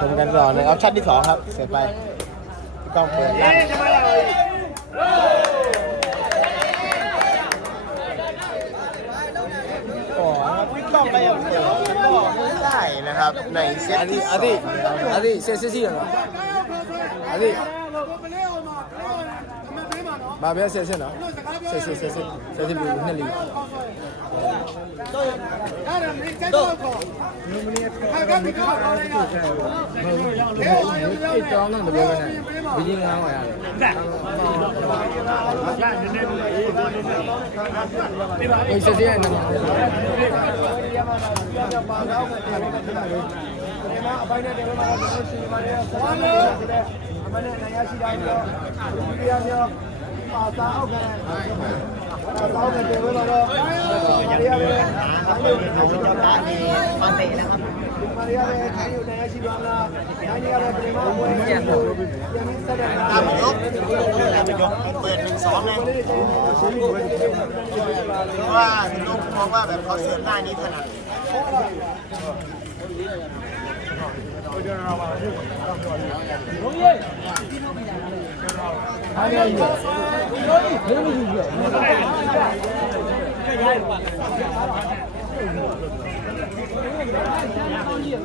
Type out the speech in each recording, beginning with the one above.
ชมกันต่อในออปชั่นที่2ครับเสร็จไปกล้องเปิดลั่นวิ่งกล้องไปอย่างเดียวก็ไม่ได้นะครับในเซตที่2เซซี่เหรอมาเบี้ยเซซี่เนาะเซซี่ดูนั่นเลยကျောင်းတော့မပြောဘဲနဲ့ဘီကြီးငားပါရတယ်အေးစစ်စစ်ရဲ့နာမည်အပိုင်းနဲ့တယ်မှာတော့ရှိပါတယ်ဆရာအမနဲ့နိုင်ရရှိတိုင်းတော့ဒီရမျိုးပါသာအောက်ကဆောင်းတဲ့ဘက်မှာတော့မာရီယာပဲအားလုံးကိုကြောက်တာနေပတ်တယ်นะครับမာရီယာပဲခိုင်းယူနိုင်ရရှိပါလားနိုင်ရတဲ့ပြင်မဝဲပြန်ပြီးဆက်တဲ့ตามยกเปิด 1-2 เลยเพราะว่าลูกมองว่าแบบเขาเสิร์ฟหน้านี้ถนัดအားရည်ဘယ်လိုလုပ်ကြည့်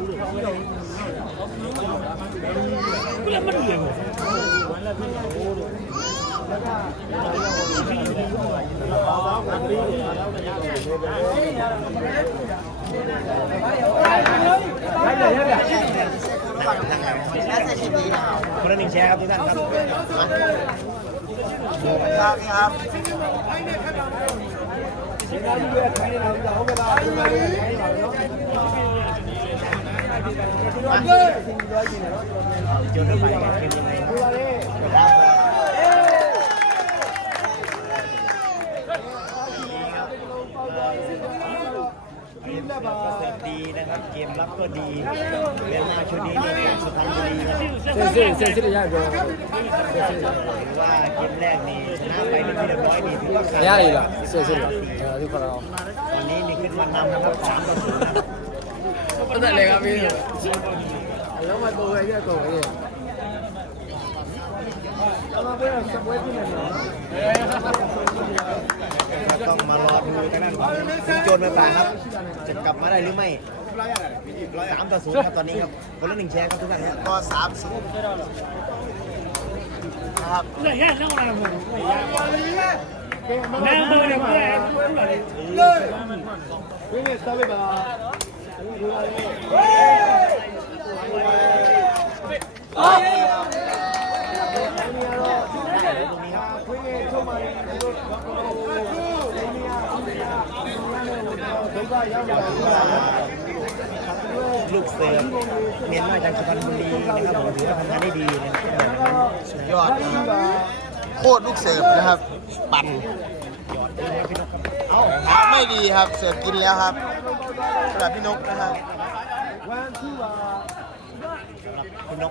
คนละ1 แชร์ครับทุกท่านครับจุดไปดีนะครับเกมรับก็ดีเล่นหน้าชุดนี้เนี่ยสุพรรณบุรีเซซี่ရပြောว่าเกมแรกนี่ชนะไปเป็นที่เรียบร้อยดีถือว่าขาดရရည်လားเซซี่ဒီခေါ်တော့วันนี้มีขึ้นมานำนะครับ3-0นะครับဟုတ်တယ်လေကပြီးအလုံးမတိုးရတော့ရဲ့ต้องมารอดูทางด้านของโจรมาป่าครับจะกลับมาได้หรือไม่3-0ครับตอนนี้ครับคนละ1 แชร์ครับทุกท่านครับก็3-0ครับลูกเสิร์ฟเน้นมาจากสุพรรณบุรีนะครับผมถือว่าทำงานได้ดีนะครับสุดยอดโคตรลูกเสิร์ฟนะครับปั่นไม่ดีครับเสิร์ฟกินแล้วครับสำหรับพี่นกนะครับพี่นก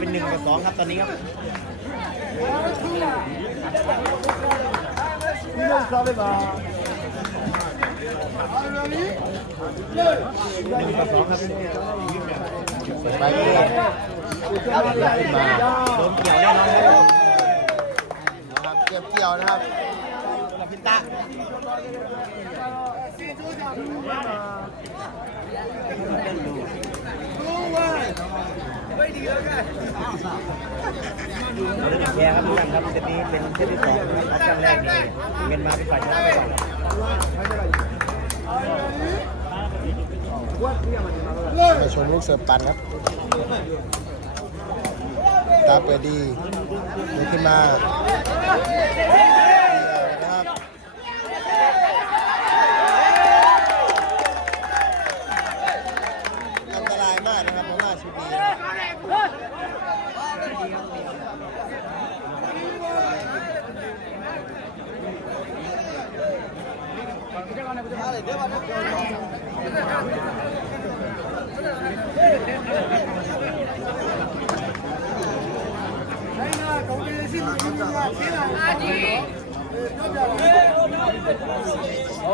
เป็น1-2ครับตอนนี้ครับพี่น้องซ้อมเลยป่ะ1-2ครับไปเลยมาโดนเกี่ยวแน่นอนนะครับเกี่ยวนะครับพิตะแชร์ครับทุกท่านครับเซตนี้เป็นเซตที่2ครับออปชั่นแรกนี่เป็นมาเป็นฝ่ายชนะไปก่อนไปชมลูกเสิร์ฟปันครับตาเปิดดีลุกขึ้นมานะครับอันตรายมากนะครับเพราะว่าชุดนี้ ကောင်းတယ်ရှိလို့ဒီမှာဆင်းလာအာဒီ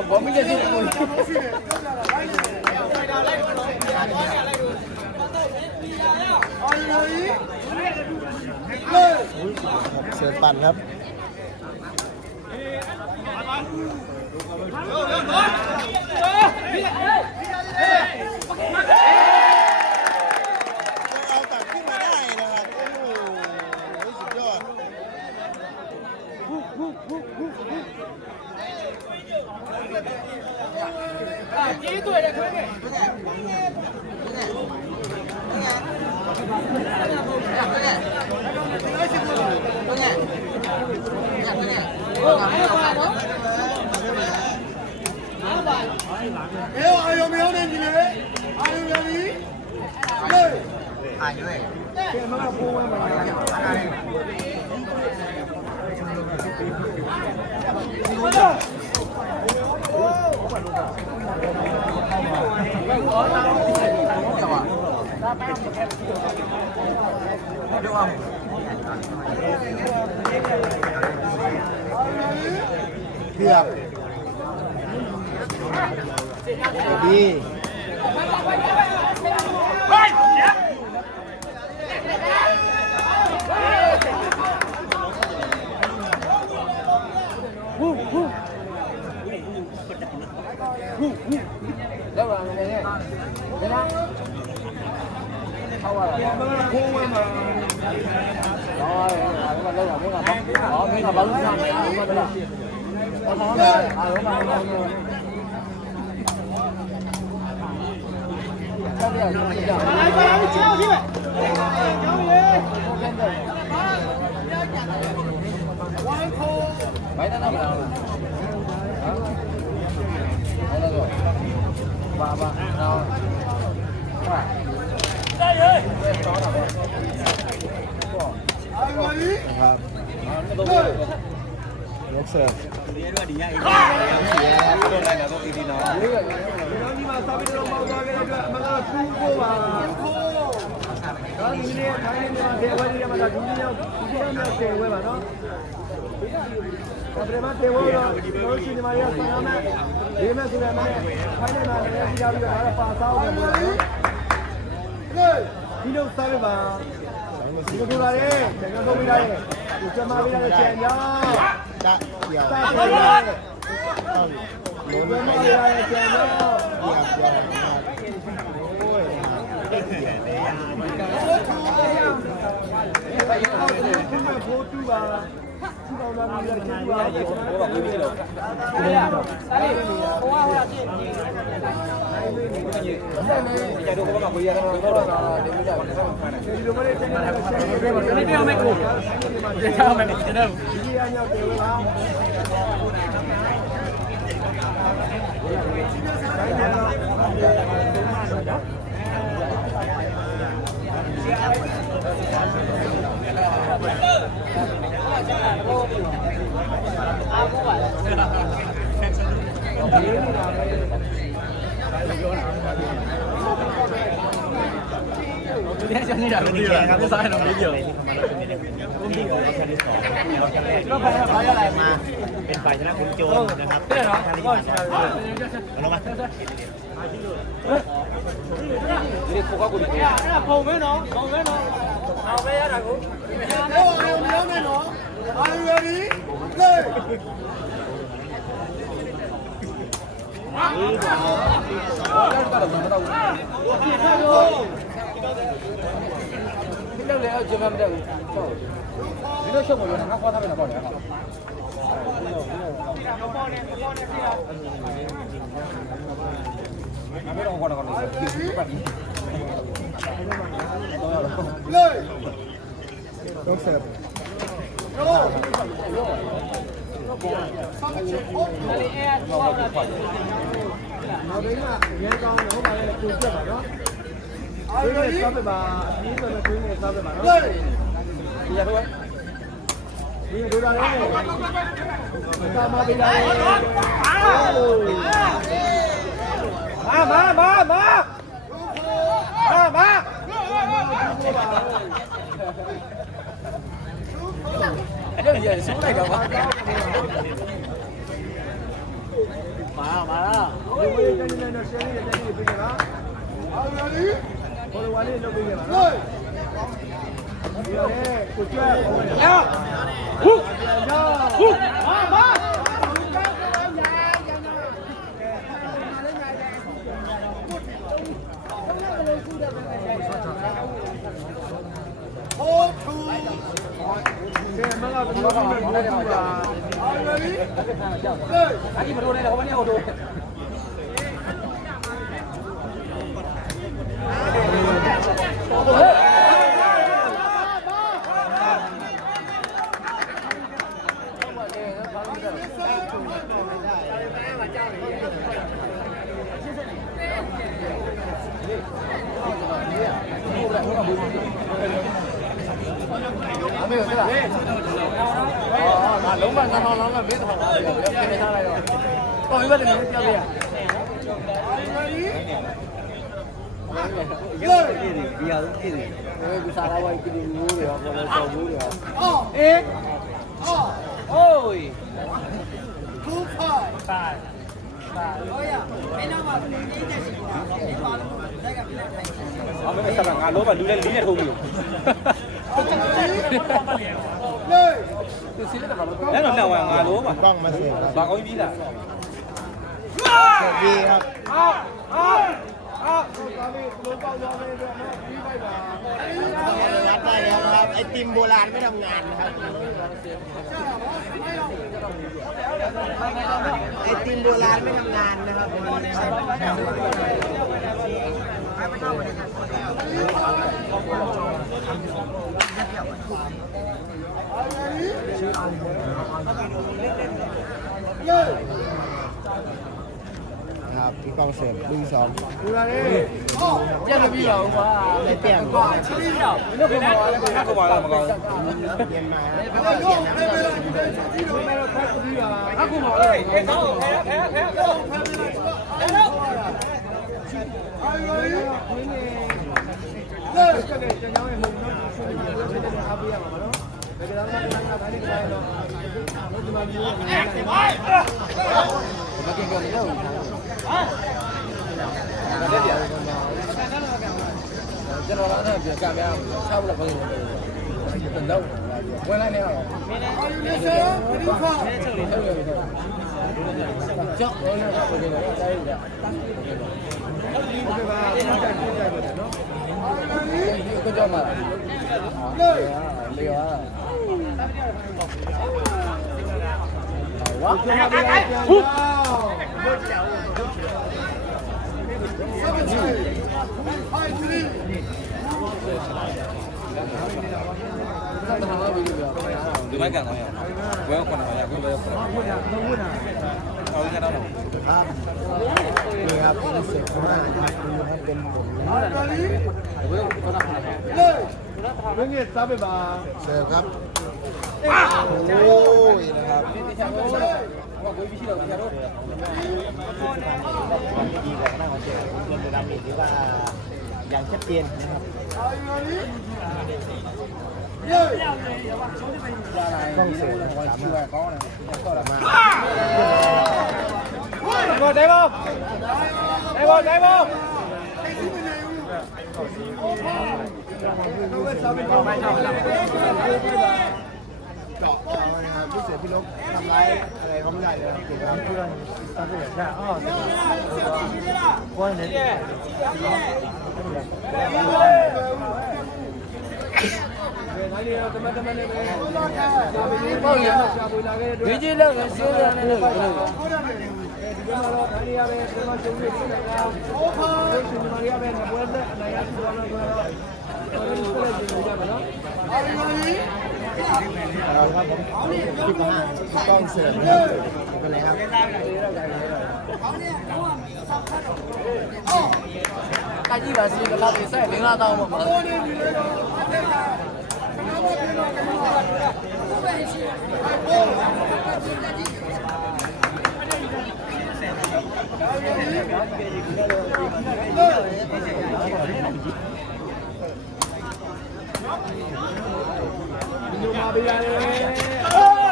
ဘောမီးရှိတယ်ကိုရှိတယ်ပြောကြတာလိုက်တယ်ဖိုက်တာလိုက်တော့ဖိုက်တာလိုက်အော်ရီเสือปั่นครับเอาตัดขึ้นมาได้นะครับโอ้โหสุดยอดจี对的可以哎呦，没有呢，你嘞？哎呦，呀你，对，哎对，这么个不稳嘛？เกือบดีแล้วอะไรเนี่ยเดี๋ยวนะเข้าอะไรพุ่งมาrồi mà đây là mấy là đó mấy là bắn ra này đúng không đây có nó này đúng không cái này là chiêu chứ mấy nó nào đây rồi ba nào đây ơiนะครับยกเสิร์ฟဒီမှာစာပြီးတော့မောက်သွားခဲ့တဲ့အတွက်အမှန်ကတော့2ကိုပါ။ဒါဒီနေ့ထိုင်းနေမှာဒေဝရီမှာဒုတိယမြောက်ဒေဝဲပါနော်။ဒါပြမဒေဝဲတော့လို့ရှိနေမှာရဆန္ဒမဲ့ဒီမဲ့ဆိုရမယ်ထိုင်းနေမှာလည်းကြားပြီးတော့ဒါပါစားအောင်လို့ဒီလိုစားရပါဒီလိုလာရဲကျွန်တော်တို့ပြီးလာရဲဒီကျမပြီးလာတဲ့ချန်ကြောင်းตะเกี่ยว စားရရဲလုံးဝမရရဲချန်ကြောင်းเกี่ยวนะครับโอ้ยได้เกี่ยวเลยอ่ะไปเอาคุณมาโพสต์ดูပါသူတော်လာနေတယ်သူကဘောပါပြီးပြီလို့အဲ့ဒါအဲ့ဒီဟိုဟာကြည့်နေကြတော့ဘာမှကိုရတော့တော့ဒီလိုမျိုးဒီလိုမျိုးတင်နေတယ်ဒီလိုမျိုးကိုဒီထားမယ်ကျွန်တော်ဒီအရောက်တယ်ဟာဒီနေ့ကျနေတယ်ဒီကနေ့စားရတော့မပြောဘူးကုန်ပြီတော့ဆက်လေးဆောင်တော့ဘာရလိုက်မှာเป็นฝ่ายชนะคุณโจนนะครับ တဲ့နော်ကိုချင်တယ်ลงมาဒီကိုကကိုဒီအဲ့ဒါပုံမဲနော်ပုံမဲနော်အောင်ပဲရတာကိုတော့အောင်ပြောမယ်နော် Are you ready? Play! ဒီလောက်လည်းအကျမမတက်ဘူးဟုတ်ဒီလိုချုပ်မလို့ငါခေါ်ထားမယ်တော့ပေါ့လေဟုတ်ပေါ်နေပြတာအမေတော့ခေါ်တော့ဒီပတ်ဒီလေยกเสิร์ฟနောက်ပိုင်းမှာရဲကောင်းတယ်ဟုတ်ပါရဲ့ကိုပြတ်ပါနော်အားလုံးစားပြပါအနည်းဆုံးခွင်းနေစားပြပါနော်ဒီရတော့ဒီလိုလာလေကာမပေးလာလေမာ ရတယ်ဆိုးလိုက်တော့ပါမာလား ဒီဝေးတိုင်းနဲ့ရှယ်လေးတဲ့နေ့ပြင်ပါအောင်ရည်ဘောလုံးဝါလေးလုပ်ပေးခဲ့ပါနော်ဒီရဲကိုကျွတ်ရဟုဟုမာဟိုးသူကဲမလာဘူးဘာမှမလုပ်ဘူးပါအောင်ရည်အဲ့ဒီမတော်နဲ့ဟိုဘက်နဲ့ဟိုတို့အမေကလားငါလုံးဝငါထောင်လောင်းကမင်းထောင်လာတယ်ပြင်နေထားလိုက်တော့တော်ပြီပဲလေကြောက်ရဒီဟာဖြစ်နေဒီစားလာဝိုင်းပြည်မျိုးတွေရောဘောလုံးဆော်ဘူးတွေရောအေးโอ้ย2 5လောရမင်းတော့မနေနေတယ်ရှိတာဒီပါလို့လက်ကပြလိုက်အောင်မင်းဆက်လာငါလောပါလူလဲလေးနဲ့ထုံးပြီသူစီးတယ်ဘာလို့လဲတော့လောက်ငါလောပါ กล้องมาเสียบ ဘာကောင်းကြီးလား ดีครับ ตอนนี้ลงเป้าย้อนเลยด้วยนะพี่ไปมา รับได้แล้วนะครับไอติมโบราณไม่ทำงานนะครับไอติมโบราณไม่ทำงานนะครับครับพี่กล้องเสร็จลุยซ้อม ดูนะนี่ ပြက်မပြီးပါဘူးကွာ ได้เปลี่ยน ကွာချီးရအောင်ဘယ်နဲ့ကဘာလဲမကောင်း เปลี่ยนมา ဘာလို့လဲဘယ်လိုဒီလိုဒီလိုမဲ့တော့ဖတ်ပြီးပါ အခုမှလည်းဟဲ့တော့ဟဲ့အာရုံးလေးလေကဲကျွန်တော်ရဲ့မုံတော့ဆွေးနွေးလို့ဖြစ်တဲ့အားပေးရမှာပါနော်ဒါကြတော့မှလည်းငါတိုင်းတိုင်းတော့ဒီမှာမျိုးနေတယ် မကင်ကြော်နေတော့ကျွန်တော်လည်းပြန်ကမ်းများချဖို့လည်းပြောနေတယ်တော့ဝင်လိုက်နေတော့အာရုံးလေးစေဘယ်လိုခေါ်ကြောက်လို့လည်းပြောနေတယ်တိုင်းရ ဒီပါဆက်ကြည့်ကြတယ်နော်အာရုံးလေး ဒီကိုကြောက်မှာလေရောဝါ ကျွန်တော်ပြန်ပြန်ဟူးဒီမိုက်ကန်တော့ရဝဲခွန်တော့ရကိုလည်းခွန်တော့ဟုတ်တယ်တော့ဝင်တာအော်ရတော့ ครับนี่ครับเป็นเสร็จมากครับดูครับเป็นผม အာရုံးလေး ဝဲခွန်တော့ လေဘယ်နဲ့စားပြပါ เสิร์ฟครับโอ้ยนะครับ ဒီချာတော့ဟောကိုပြီးရှိတော့ချာတော့ ความดีของหน้าของเสียคุณจะทำอีกว่าอย่างชัดเจนนะครับ အာရုံးလေးလေ ต้องเสีย ဟောရှိရကောင်းတယ်ဆော့ရမှာ ဒိုင်ဘောဒိုင်ဘောတော့စားပြပါမယ်เจาะนะครับพี่เสือพี่นกทำร้ายอะไรเขาไม่ได้เลยครับเก่งมาก စားပြရအောင်ဘွန်းနေနာလီတော့တမတ်တမတ်နဲ့ပဲပေါ့ရရှာပွေလာခဲ့တဲ့ ဒီကြီးလောက်ဆေးရတယ်လို့ပြောလို့ ဒီမှာတော့ဒါရီရပဲဒီမှာရှုံးနေတယ်ကအိုဖာရှင်မာရီယာပဲနပွဲတဲ့အနိုင်ရရှိသွားတော့တော့ဒီစလက်ကြီးကြပါနော်အာရီမာရီ ครับผมคลิปมาต้องเสิร์ฟเป็นไรครับ အကြီးပါစီကတော့ဒီဆက်5တောင်းပေါ့ပါ ဒီလိုပါပြရတယ်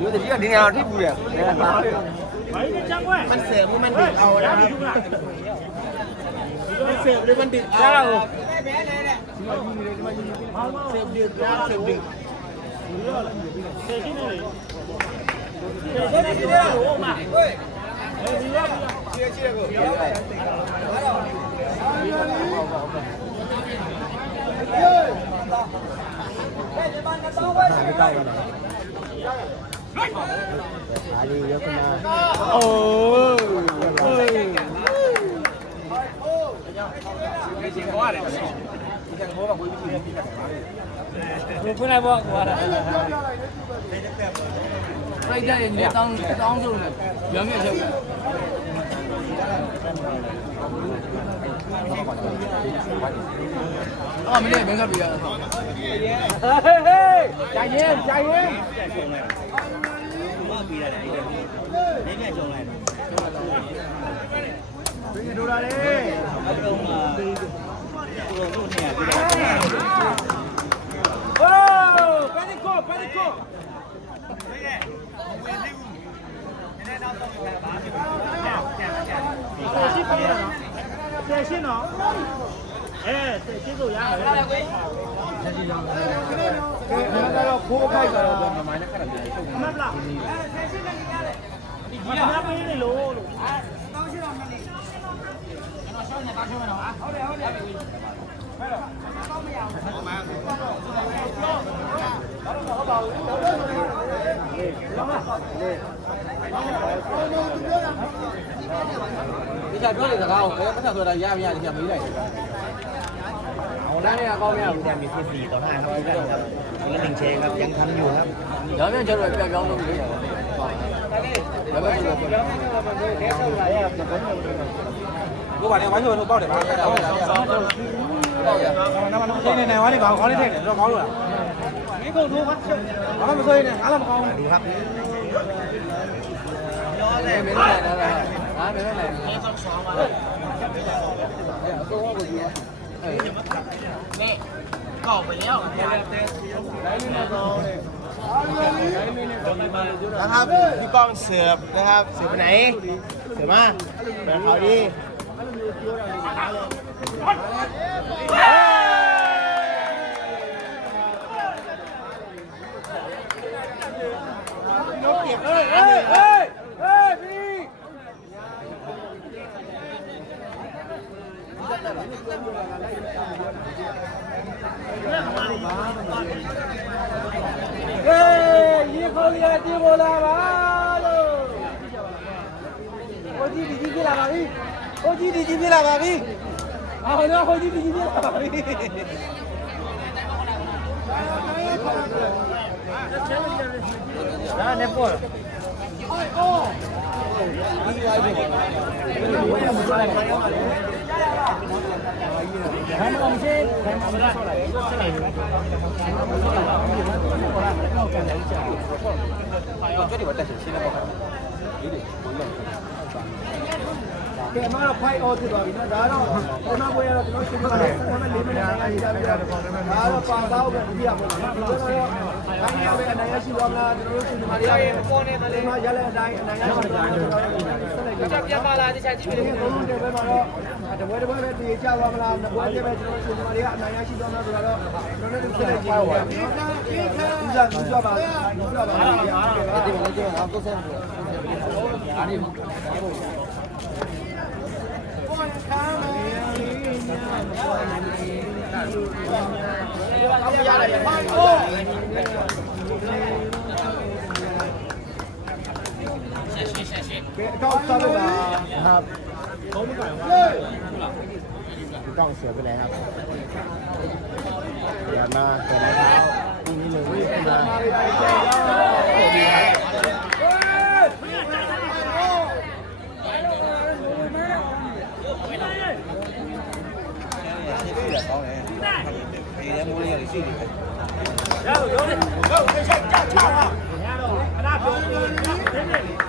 有的这零两忒贵了。มันเสือมันดึกเอาแล้วเสือเลยมันดึกเอาเสือดึกแล้วเสือดึกอาลียกขึ้นมาโอ้คุณนายบอกว่าไอ้เจ้าเนี่ยต้องสู้เลยยังไม่เชื่ออ๋อไม่ได้เป็นกับพี่อ่ะเฮ้ยใจเย็นใจเย็นดูแลดิโอ้ไปดิโก้ไปดิโก้เสียชิ้นเหรอเอ๊ะเสียชิ้นสุดยอดเลยကတော့ခိုးခိုက်ကတော့မမိုင်းနဲ့ခက်တယ်မမလားเสียชิ้นလည်းရတယ်ဒီကြီးကမင်းနေလို့တောင်းရှိတော့မနေကျွန်တော်ရှောင်းနေပါရှောင်းမနော်ဟုတ်တယ်ဟုတ်တယ်မဲတော့တော့မရဘူးဟုတ်ပါဘူးဟုတ်ပါဘူးဒီကပြောတဲ့စကားကိုပတ်သက်ဆိုတာရမရဒီကမေးလိုက်တယ်ဟိုတိုင်းကကောင်းမရဘူး มีที่4ต่อ5ครับคนละ1เชครับยังทำอยู่ครับ ရောင်းပြန်ကျတော့ပြန်ပြောင်းလို့မရဘူးဘာပဲပြောပြောကိုပါနေဝိုင်းဆိုတော့ပေါက်တယ်ပါတော့ပေါက်တယ်နောက်နေနေဝါနေပါခေါင်းလေးထည့်တယ်တော့ကောင်းလို့လားမင်းကုန်ထိုးပါဘာမှမစိုးရင်အားလည်းမကောင်းဘူး ดูครับ မင်းလည်းလာတာငါမင်းလည်းလာတယ်ဆောင်းပါလားအစိုးရကိုကြည့်นี่ก่อไปแล้วนะครับพี่ป้องเสือบนะครับเสือไปไหนเสือมาเสือเขาดีนกเก็บพี่เฮ้ยยี่เขาเรียกที่โบราณมาลูกโอ้จีดีจีละมาพี่โอ้จีดีจีละมาพี่เอาเนาะโอ้จีดีจีละมาพี่นะเนี่ยปอโอ้ကဲမတော့ဖိုက်အော်ဖြစ်သွားပြီနော်ဒါတော့ဒီမှာပွဲရတော့ကျွန်တော်ရှင်းပြတယ်ဒါပေမဲ့၄မိနစ်နိုင်ရပြီဒါတော့ပါတော့ပဲဒီရပါတော့ကျွန်တော်တို့တိုင်းရပဲအနိုင်ရရှိသွားမလားကျွန်တော်တို့ရှင်ဒီမှာရရင်ပေါ်နေတယ်လေဒီမှာရတဲ့အတိုင်းအနိုင်ရရှိသွားတယ်ကျွန်တော်တို့ပြန်ပါလာတခြားကြည့်ပြီးတော့ဘုံလုံးတွေပဲမှာတော့တပွဲတစ်ပွဲပဲဒီချသွားမလားတပွဲပြပဲကျွန်တော်ရှင်ဒီမှာရအနိုင်ရရှိသွားမလားဆိုတော့ကျွန်တော်တို့ဖြစ်နေကြည့်ပါဦးဒီကပါဒီမှာကျတော့တော့ဆက်အားနေတော့စားလို့လားครับพี่ป้องเสือไปไหนครับเดี๋ยวมาเดี๋ยวนะครับนี่เลยวิ่งมา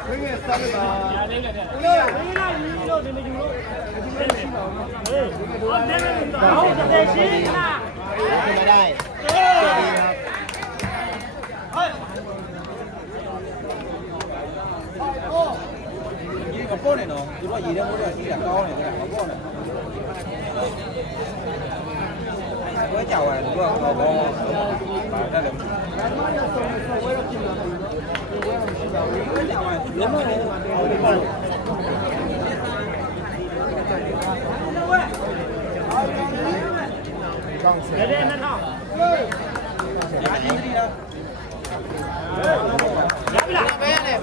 ဘယ်နဲ့စားလို့လား ได้ဒီကပေါ်နေနော်သူကရေထဲမိုးတော့ကြီးတာကောင်းနေတယ်ကပေါ်နေဘယ်ကြောင်လဲသူကဘောပါတက်တယ်ကောင်းစဲတယ်နော်ရာကြီးမဒီလားရပြီလားဘဲနဲ့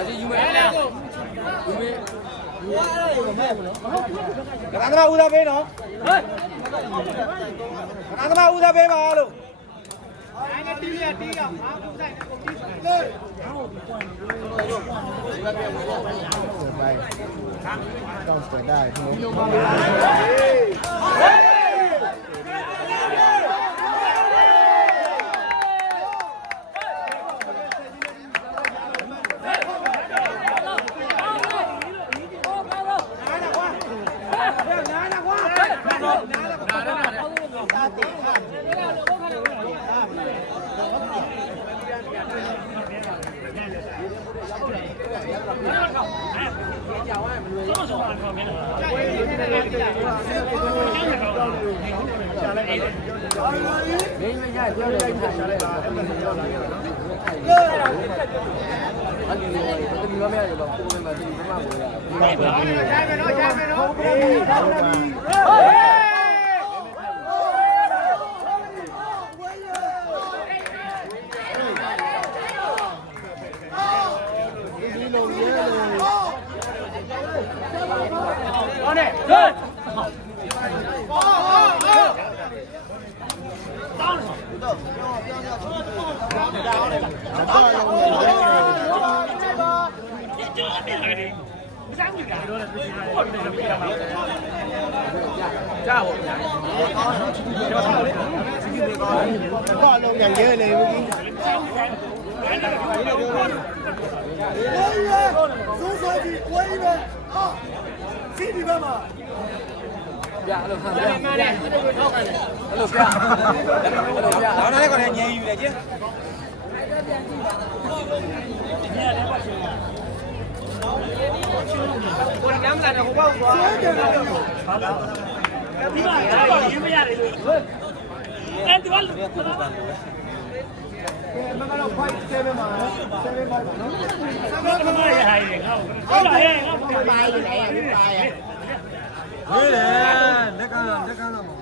အစီယူမယ်လားယူမယ်ဝါရရုံမဲ့မလို့ကံသမားဦးသားပေးနော်ဟဲ့ကံသမားဦးသားပေးပါလို့အဲ့ဒါတီးရအားကုန်ဆိုင်ကုန်တီးလေต้องเปิดได้พี่นุ๊กพ่อลงอย่างเยอะเลยเมื่อกี้苏书记，我一个啊，心里边嘛。ပြအဲ့လိုခံပြအဲ့လိုပြအဲ့လိုပြနောက်နောက်လည်းငြိမ်ယူတယ်ကျင်းကိုယ်ကမ်းလာတော့ဟိုဘောက်သွားဒီမှာရင်းမရတယ်လို့အဲ့ဒီဘာလို့မကတော့ 5-7 မှာ7 5ပါနော်7 5ရဟိုင်းငါ့ဟုတ်လားငါ့ပါရည်လေပါရဟေးလေလက်ကန်တော့မဟုတ်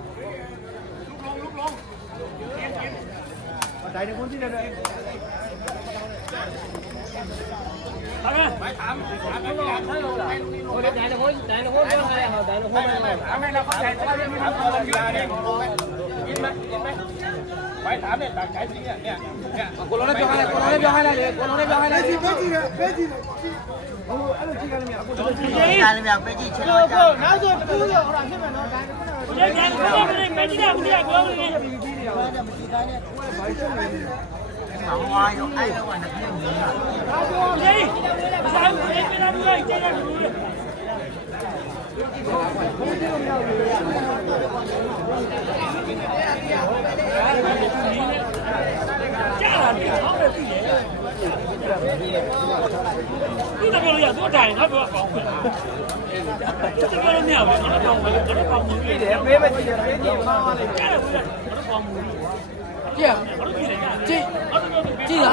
ဒါနဲ့ကိုကြည့်တယ်ဟုတ်လားမိုက်ถามအဲ့လိုဟိုလေဒါနဲ့ဟိုပြောထားရဟောဒါနဲ့ဟိုမှာအမေတော့ခိုင်တယ်လည်းမထမ်းဘူးကြာတယ်กินไหมไปถามเนี่ยตักใจจริงเนี่ยကိုလုံးလည်းပြောခိုင်းလိုက်ကိုလုံးလည်းပြောခိုင်းလိုက်လေကိုလုံးလည်းပြောခိုင်းလိုက်ပဲကြည့်တယ်ဟိုအဲ့လိုကြည့်ကြလို့မြအခုတော့ကြည့်ရတယ်မြပဲကြည့်ချင်တော့ကိုနောက်ဆိုတူးရောဟိုတာဖြစ်မယ်နော်ဒါကကိုလည်းပဲကြည့်တယ်ကိုလည်းကိုလုံးလည်းပြီးပြီးနေတာဘာမှမကြည့်တိုင်းနဲ့ကိုယ်ကဘိုက်ချက်နေဆောင်းဝါရောအဲ့တော့ကနှစ်ပြည့်နေတာဟာပြောလေဆောင်းလေးပြတာဘူးလိုက်ကြည့်ရတယ်ဘူးကြာလာပြီဟောတယ်ပြီလေဒီတော့ရတော့တိုင်ငါပြောကောင်းတယ်这个没有，我帮我，我帮我。对的，别别急，别急，慢慢来。我帮我。这样，这样。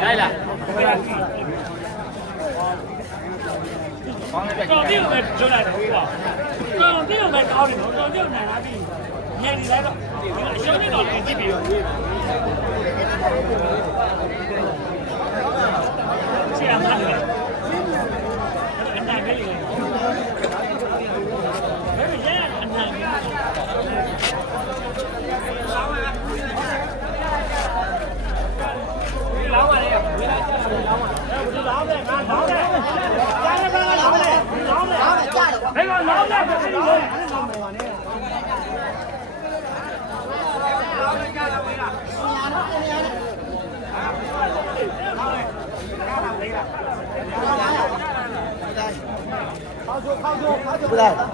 来了。搞定了，出来了，搞定了，搞定了，搞定了，哪里？年里来了，小年搞的这边。这样哪里？很难可以。没有人很难。老板嘞，回来叫老板。不是老板，老板。家里边老板，老板家的。那个老板不是你。老板呢？老不来。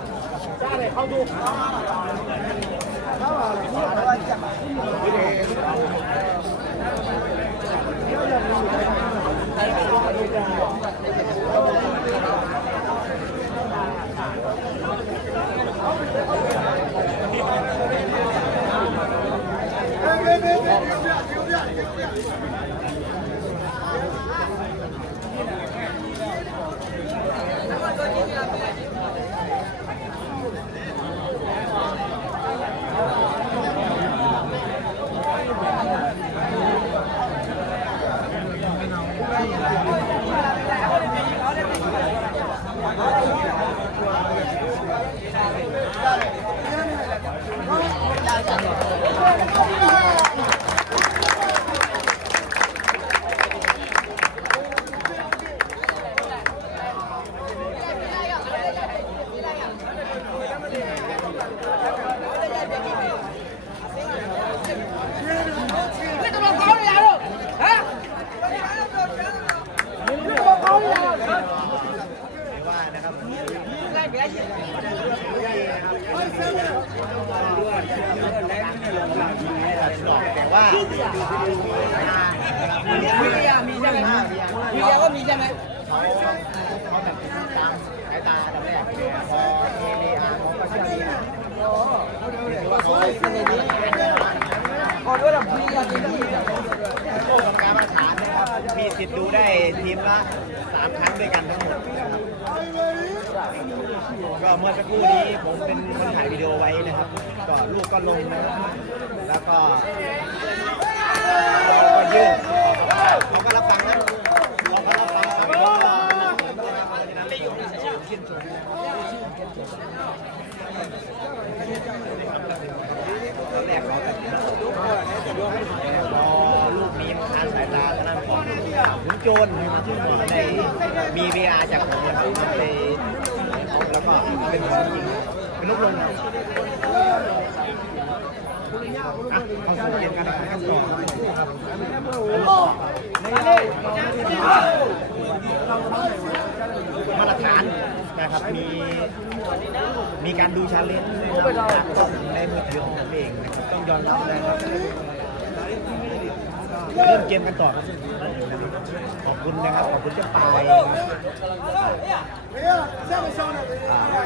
แต่ว่ามีใช่ไหมมีแล้วก็มีใช่ไหมเขาแบบตามสายตาตอนแรกพอมีอาเขาก็เชื่อมีว่าเขาเป็นอย่างนี้พอด้วยแบบมีอะไรก็มีโลกกรรมการมาตรฐานนะครับมีสิทธิ์ดูได้ทีมละ3 ครั้งด้วยกันทั้งหมดก็เมื่อสักครู่นี้ผมเป็นคนถ่ายวิดีโอไว้นะครับก็ลูกก็ลงนะครับแล้วก็ยื่นเราก็รับฟังนะเราก็รับฟังแรกเขารอลูกนี้ทานสายตาเท่านั้นพอถึงโจรมาที่หัวในมี VR จากผมนะครับเลยแล้วก็เป็นคนยิงเป็นลูกลงเข้าสู่เกมการแข่งขันกันต่อมาตรฐานนะครับมีการดูชาเลนจ์ในมือถือของผมเองนะครับต้องยอมรับนะครับเริ่มเกมกันต่อครับขอบคุณนะครับขอบคุณเจ้าปาย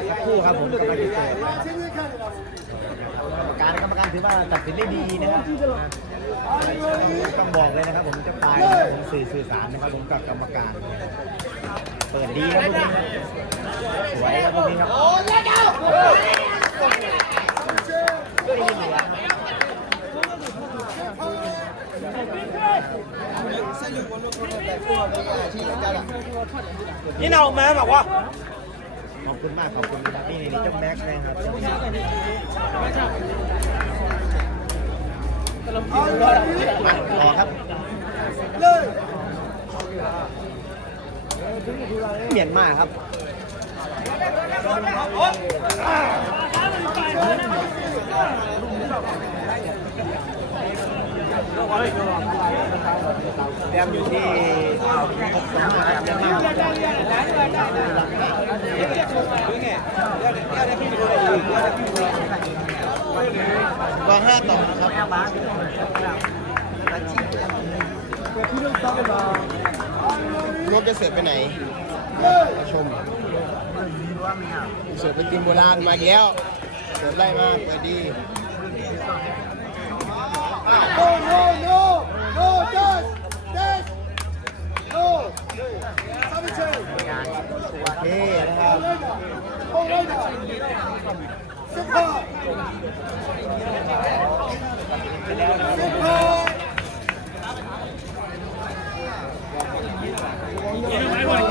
สักครู่ครับผมกำลังจะเสิร์ฟกรรมการถือว่าตัดสินได้ดีนะครับต้องบอกเลยนะครับผมจะปลายผมสื่อสารนะครับผมกับกรรมการเปิดดีครับสวยครับพี่ครับนี่เราแม่บอกว่าขอบคุณมากขอบคุณครับนี่เจ้าแม็กซ์นะครับรอครับเปลี่ยนมากครับเตรียมอยู่ที่ก็5 ต่อครับนกจะเสิร์ฟไปไหนมาชมเสิร์ฟเป็นทีมโบราณมาแล้วเสิร์ฟไล่มากไปดีโอเคนะครับ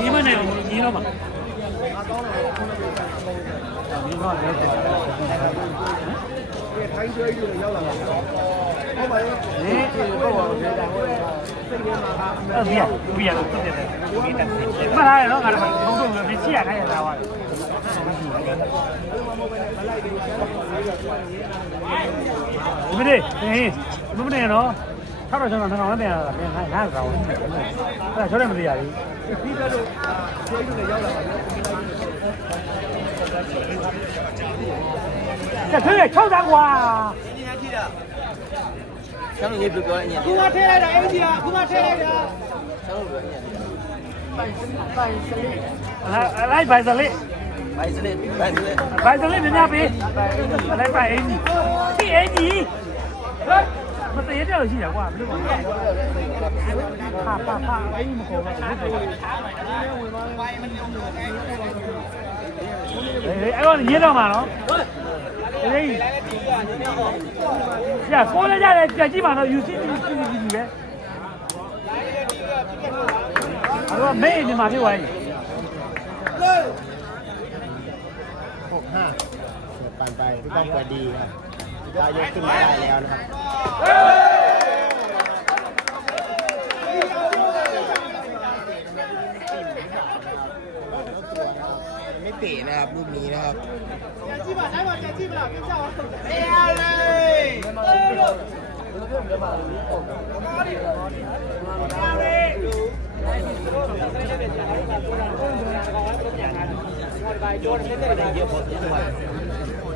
你们那个你了吗？别了，那他那个没钱，他也在玩。ဒီနေ့ဟင်းမနေနော်6တော့ကျွန်တော်2000နဲ့ပြန်လာတာပြန်ငါးကောင်အဲ့ဒါချောတယ်မသိရဘူး ပြီးတော့ကျေးဇူးနဲ့ရောက်လာပါမယ် 这这超咱瓜， ကျောင်းကြီးပြောနေတယ် ခုမှထည့်လိုက်တာအင်ဂျီကခုမှထည့်လိုက်တာ ကျောင်းပြောနေတယ် 来摆这里， ဘိုင်စလေးဘိုင်စလေး 摆这里人家比，来摆 A 你，第 A 你，我这也掉下去了瓜，不是瓜，怕 A 你们好吗？哎，我你知道吗？喏，哎，呀，过来家来，这基本上有些呗。他说没你妈的玩意。 65ปั่นไปพี่ต้องเปิดดีครับดาวยกขึ้นมาได้แล้วนะครับไม่เตะนะครับลูกนี้นะครับ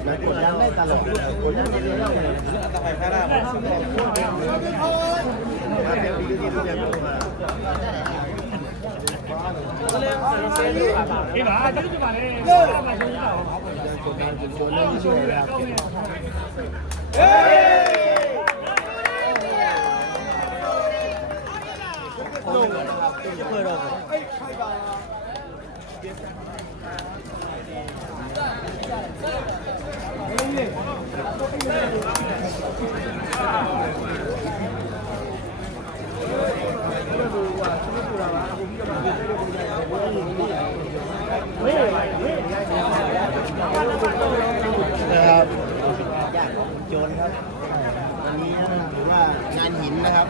มันกดดันได้ตลอดกดดันได้เรื่อยๆต้องไปข้างหน้า对吧？这个就把那กดดันจนโดนเล่นช่วยนะครับลงนะครับเปิดออกนะครับโจรครับวันนี้ถือว่างานหินนะครับ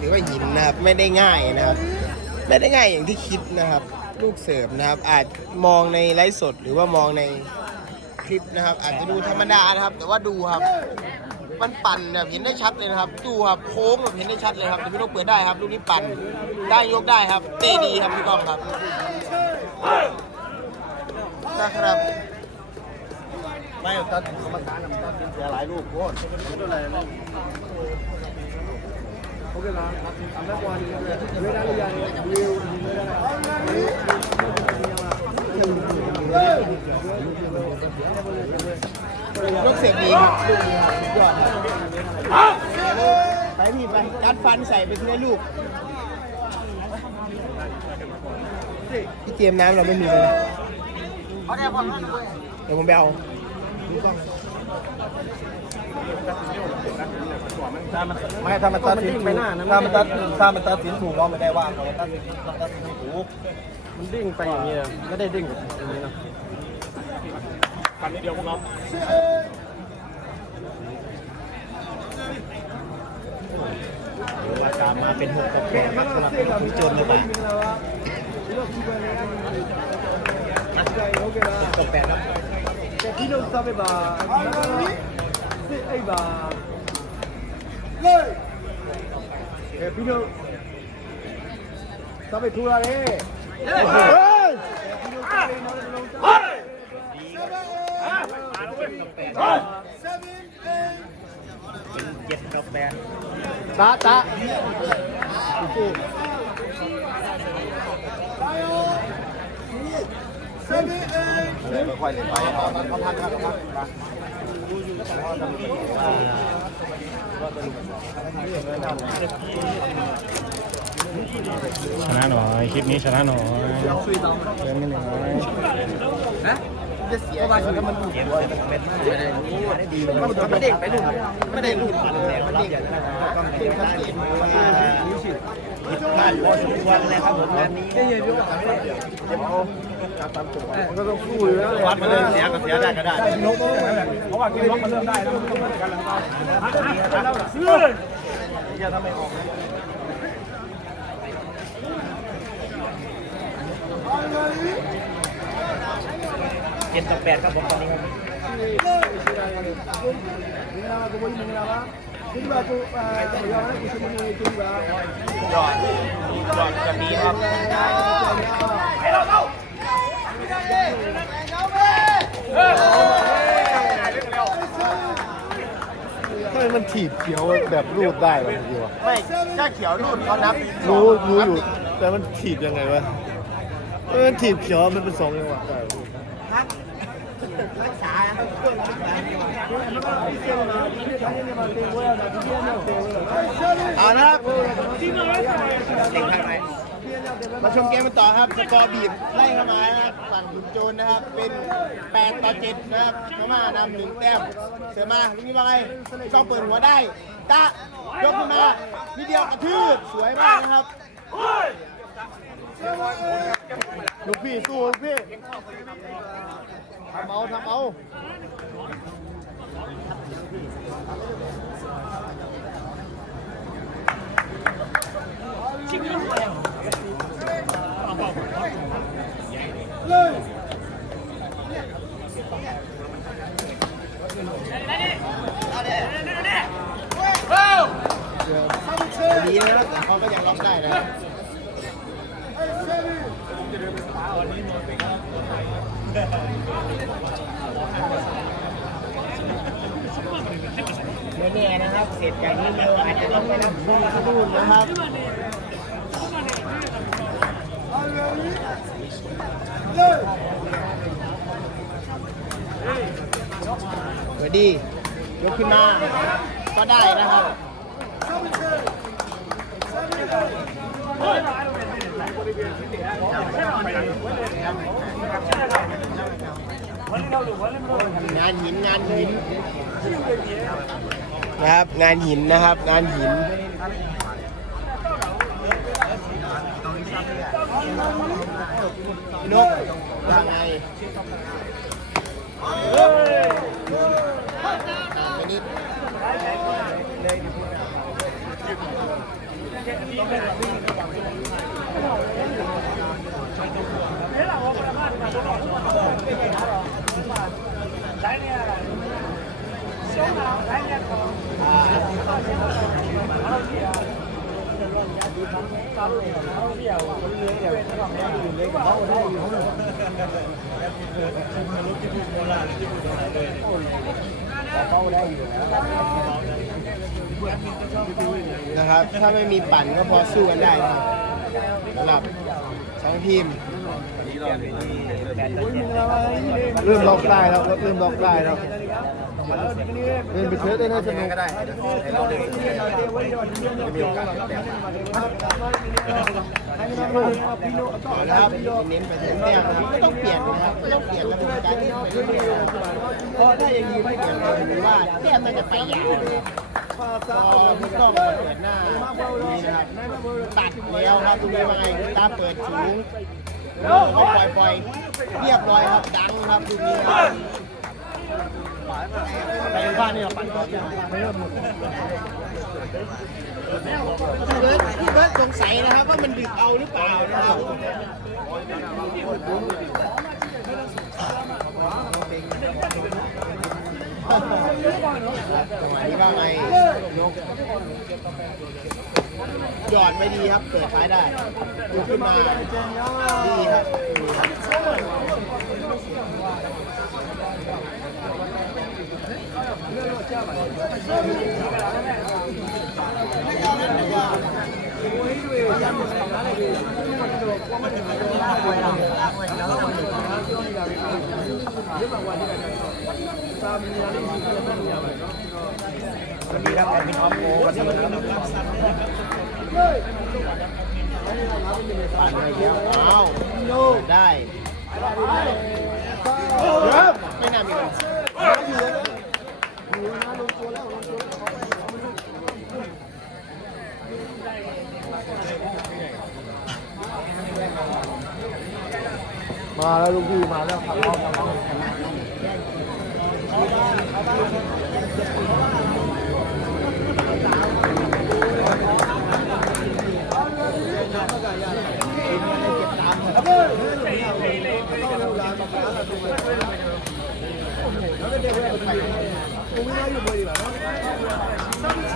ถือว่าหินนะครับไม่ได้ง่ายนะครับไม่ได้ง่ายอย่างที่คิดนะครับลูกเสิร์ฟนะครับอาจมองในไลฟ์สดหรือว่ามองในคลิปนะครับอาจจะดูธรรมดานะครับแต่ว่าดูครับมันปั่นแบบเห็นได้ชัดเลยนะครับดูครับโค้งแบบเห็นได้ชัดเลยครับแต่พี่ลูกเปิดได้ครับลูกนี้ปั่นได้ยกได้ครับเตะดีครับพี่ก้องครับนะครับไม่ตัดกรรมการตัดเสียหลายลูกโคตรไม่เป็นไรนะโอเคนะอันนั้นกว่านี้เวลาเรียนวิวลูกเสียงดีครับลูกนี้สุดยอดครับไปพี่ไปกัดฟันใส่ไปทีละลูกที่เตรียมน้ำเราไม่มีเลยเดี๋ยวผมไปเอาไม่ถ้ามันตัดสินถูกถ้ามันตัดสินถูกเราไม่ได้ว่าเขาตัดสินถูกมันดิ้งไปอย่างนี้ไม่ได้ดิ้งอย่างนี้นะคันนี้เดียวพวกเรามาเป็น6 กับ 8ครับสำหรับผู้จนเลยป่ะกับ8ครับพี่น้องทราบไหมสิไอ้บ้าพี่น้องทราบไหมทุระเลย7 กับ 8ตาไม่ค่อยเลยไปเขาพักชนะหน่อยคลิปนี้ชนะหน่อย เรื่องไม่น้อยนะจะเสียไปแล้วมันเก็บไว้เป็นไม่ดีมันไม่เด้งไปหนึ่งไม่ได้ลูกมันแต่มันเด้งเป็นขั้นเกมผิดพลาดพอสมควรเลยครับผมงานนี้ก็ต้องสู้อยู่แล้ววัดมาเลยเสียก็เสียได้ก็ได้เพราะว่าเกมล็อกมันเริ่มได้แล้วมันต้องเหมือนกันแล้วจะทำไมออก7 กับ 8ครับผมตอนนี้ครับ ရှိတာရတယ်ကိုမင်္ဂလာပါကိုဘိုးကြီးမင်္ဂလာပါဒီမှာကိုရောင်းတဲ့ကိုရှင်မင်းကြီးပါจอดจะมีครับ ทำไมมันถีบเขียวแบบรูดได้วะพี่วะ ไม่ถ้าเขียวรูดเขานับ รู้อยู่แต่มันถีบยังไงวะมันถีบเขียวมันเป็น2 จังหวะได้ เอาละครับมาชมเกมกันต่อครับสกอร์บีบไล่เข้ามานะครับฝั่งขุนโจรนะครับเป็น8-7นะครับเข้ามานำ1 แต้มเสือมาลูกนี้ว่าไงช่องเปิดหัวได้ตะยกขึ้นมานิดเดียวกระทืบสวยมากนะครับ ลูกพี่สู้ลูกพี่ทำเอา ดีนะครับแต่เขาก็ยังล็อกได้นะไม่แน่นะครับเสร็จอย่างนี้เร็วอาจจะต้องไปนับคู่กระดูนนะครับเวดียกขึ้นมาก็ได้นะครับงานหินนะครับงานหินนะครับงานหินนกว่าไงไปนิดนะครับถ้าไม่มีปั่นก็พอสู้กันได้ครับสำหรับ2 ทีม เริ่มล็อกได้แล้วเริ่มล็อกได้แล้วเล่นไปเทสได้สนุก ก็ได้มีโอกาสนะครับเน้นไปที่แต้มนะครับไม่ต้องเปลี่ยนนะครับไม่ต้องเปลี่ยนกระบวนการที่ไปเรื่อยๆเพราะถ้ายังยืนไม่เปลี่ยนเลยถือว่าแต้มมันจะไปยาวพอพี่ต้องเปิดหน้านี่นะครับตัดแล้วครับดูไปตาเปิดสูงปล่อยเรียบร้อยครับดังครับดูนี้ไปบ้านนี่เราปั่นก่อนไม่เริ่มพี่เบิร์ดสงสัยนะครับว่ามันดึกเอาหรือเปล่านะครับจังหวะนี้ว่าไงหยอดไม่ดีครับเปิดท้ายได้ดูขึ้นมาดีครับวันนี้ครับแอนมินออฟโก้วันนี้ผ่านไปแล้วอ้าวได้ไม่น่ามีมาแล้วลูกพี่มาแล้วครับ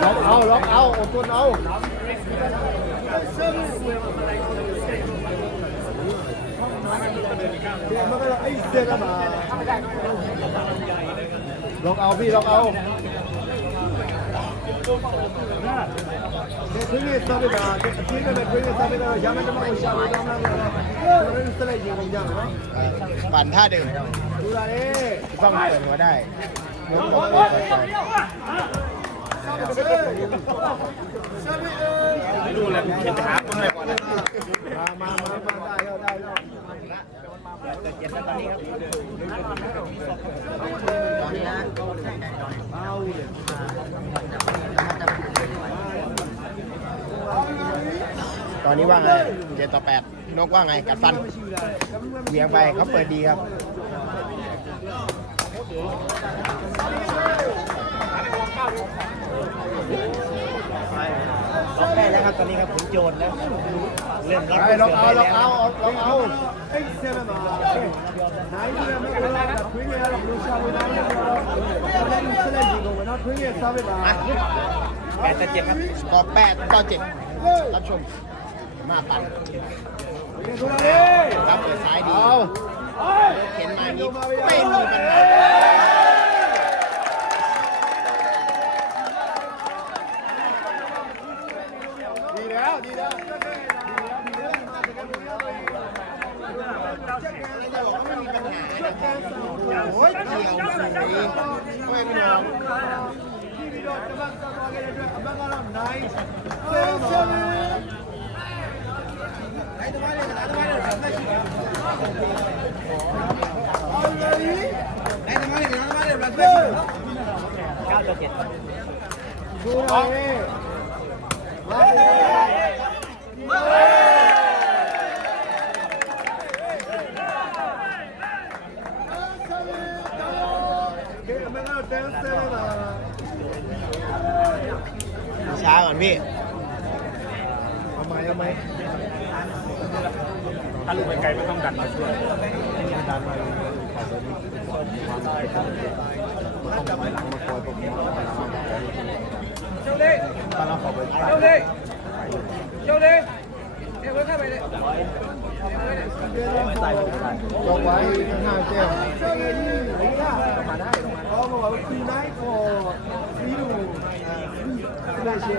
ล็อกเอาอดทนเอามันก็ไอ้เซนมาล็อกเอาพี่ล็อกเอาခွင့်ရစားပေးပါအချင်းနဲ့ခွင့်ရစားပေးတော့ရမယ်တမကိုရှာလို့တော့မှတော့ဘယ်လိုစလိုက်ရင်ကြမှာနော်ปั่นท่าเดิมดูละดิต้องเปิดหัวได้ลงล็อกไปดูเลยเห็นหาคนไหนก่อนมาได้แต่เจ็บตอนนี้ครับตอนนี้นะเอาตอนนี้ว่าไง7-8นกว่าไงกัดฟันเลี้ยงไปเขาเปิดดีครับล็อกได้แล้วครับตอนนี้ครับผมโจรแล้วเริ่มล็อก ล็อกเอาไอ้เซนมาไหนเนี่ยไม่รู้ว่าคุยเนี่ยเราดูชาบูได้เนี่ยเราได้ดูเส้นจริงของมันนะคุยเนี่ยทราบไหมบ้าง8-7ครับสกอร์8-7รับชมมาปั่นรับเปิดซ้ายดีเข็นมานี้ไม่มีปัญหาดีแล้วไม่มีปัญหาโอ้ยเกี่ยวไม่เป็นไรที่วิดีโอจะมาต่อกันเลยด้วยบ้างก็ไนท์เซอร์ไอ้ตัวนี้ทำได้ชิบเอาเลยไอ้ตัวนี้ทำได้แบบนี้9-7ดูเลยมาช้าก่อนพี่เอาไหมถ้าลูกไปไกลไม่ต้องดันมาช่วยดันมาขอตัวนี้ต้องถอยหลังมาคอยผมมาแล้วขอไปลงไว้ข้างๆแก้วมาได้เขาบอกว่าปีไหนก็ซีดูไม่เชื่อ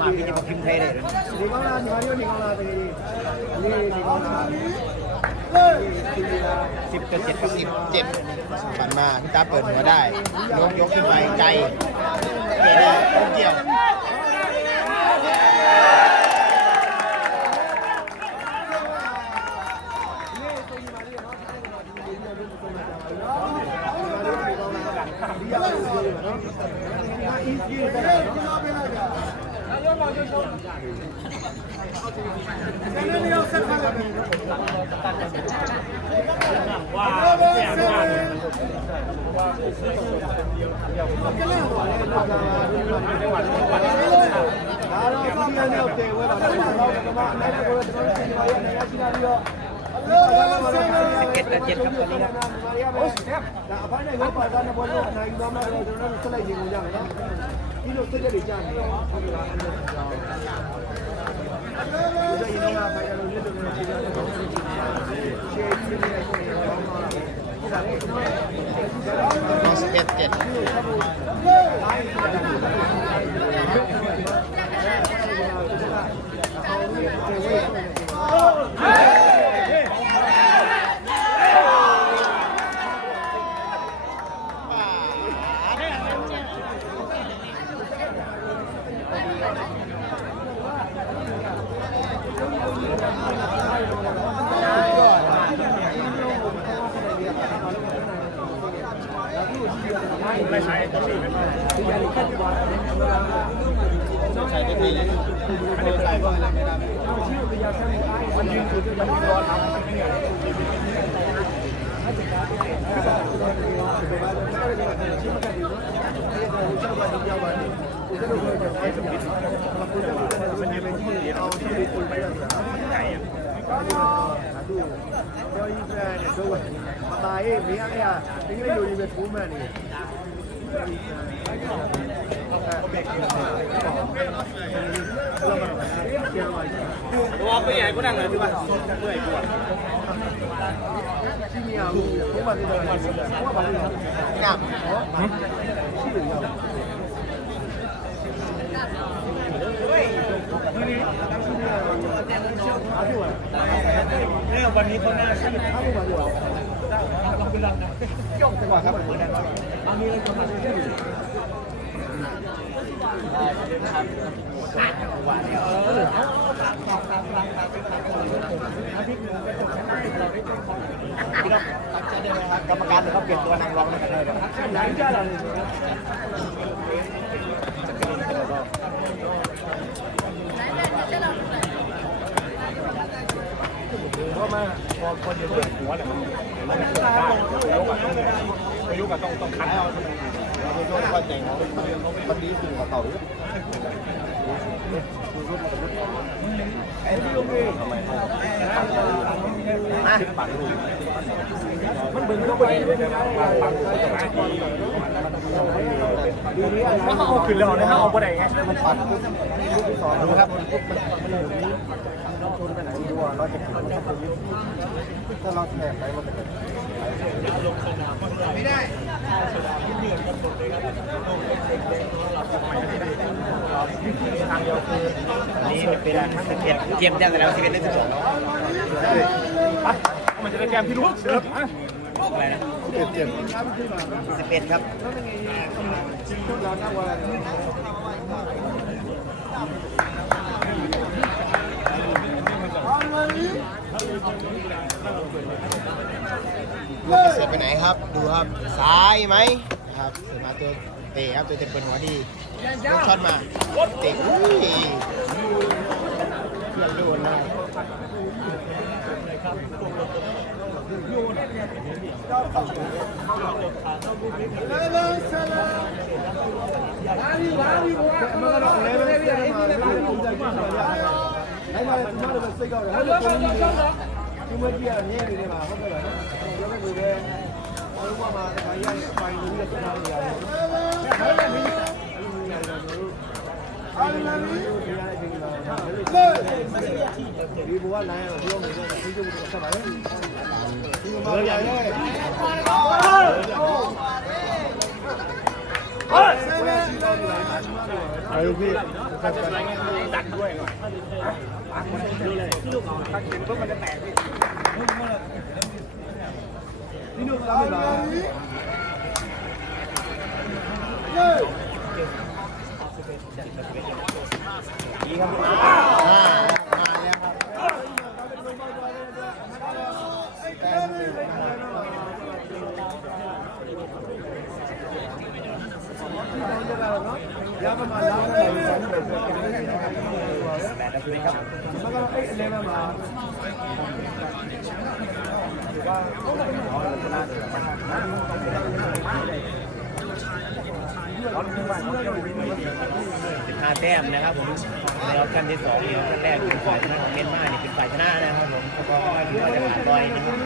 มาพี่จะมาพิมพ์ไทยเลยဒီကောင်လာဒီကောင်ဒီကောင်လာတကယ်ဒီကောင်လာ10-7ครับ17ปั่นมาพี่ตาเปิดหัวได้ยกขึ้นไปไกลเกี่ยว11-7ครับตอนนี้ครับအဖိုင်းနဲ့ရောပါသားနဲ့ဘောလို့နိုင်သွားမှတော့ကျွန်တော်တို့ဆက်လိုက်ရင်ကြမယ်နော်ဒီလိုစစ်တဲ့ကြာနေတယ်ဟုတ်ကဲ့အဲ့ဒါကြောင့်ဒီရင်တော့ဘာရလို့လက်တော့ခြေရတယ်တော့ခြေကြီးနေတယ်ဆိုတော့ဘာလဲไม่ใช่ต้องรีบไปมันยืนคือมันรอทำมันยืนเป็นที่เอาที่คนไปไกล သူ့ပြောကြီးဖန်နဲ့တို့မသားရေးမင်းအဲ့ဒါအင်္ဂလိပ်လိုရေးပဲထိုးမှန်နေ我不演不让人对吧？对不？ ရှိနေအောင်ဘုမသေးတယ်ဘုမပါလိမ့်မယ်ညဟောရှိတယ်ရောนี่วันนี้เขาหน้าชื่อ အားလုံးပါပြော เราเป็นหลักนะย่องไปก่อนครับอันนี้เราทำอะไรได้อยู่กรรมการเขาเปลี่ยนตัวนางรองกันเลย ไหนจ้าล่ะพอมาพอเดี๋ยวหัวเนี่ยมันได้ยกต้องคัดเอายกก็เจ๋งมันดีสุดกว่าเต่าไอ้ที่ยกเองทำไมมันเบิ่งเข้าไปถ้าเอาขึ้นแล้วนะฮะเอาไปไหนไงมันปัดสอนดูครับมันชนไปไหนดูว่าเราจะขึ้นถ้าเราแทงไปมันจะเกิดไม่ได้ทางเดียวคือนี่เป็นเกมยังแต่เรา11 เล่น 12แล้วมันจะได้แกมพี่รู้เสิร์ฟอะไรนะ11 ครับเสิร์ฟไปไหนครับดูครับซ้ายไหมครับเสิร์ฟมาตัวเตะครับตัวเตะเปิดหัวดียกช็อตมาเตะอุ้ยเยี่ยมโดนนะဒီမကြီးအမြဲနေနေမှာဟုတ်ကဲ့ပါနော်ပြောခဲ့လို့ပဲဘုရားမှာဒါရရပိုင်လို့ရတဲ့နားရတယ်ဒီဘဝနိုင်အောင်ပြောမယ်ဆိုသိကြဖို့တော့ဆက်ပါလေဒီမှာရရတယ်အာယုပြီဆက်ပါตัดด้วยที่ลูกตัดเสร็จปุ๊บมันจะแตกนี่ลูกเราไม่มาดีครับมาแล้วครับยาประมาณล้านอะไรครับมันก็ไอ้เลเวลมา15 แต้มนะครับผมในรอบขั้นที่2เนี่ยขั้นแรกเป็นฝ่ายชนะของเมียนมาเนี่ยเป็นฝ่ายชนะนะครับผมก็ถือว่าจะผ่านลอยนะครับ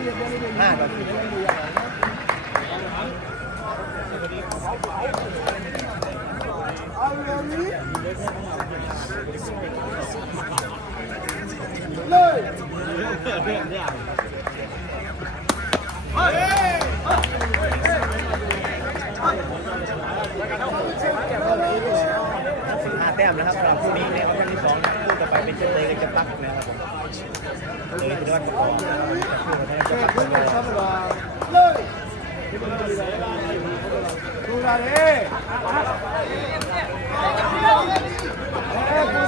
15 แต้มนะครับสำหรับคู่นี้ในรอบขั้นที่2คู่ต่อไปเป็นเจ้าเลยกับเจ้าปักนะครับผมเลยเป็นวันประกอบดูละเลยกูจะมาไม่ได้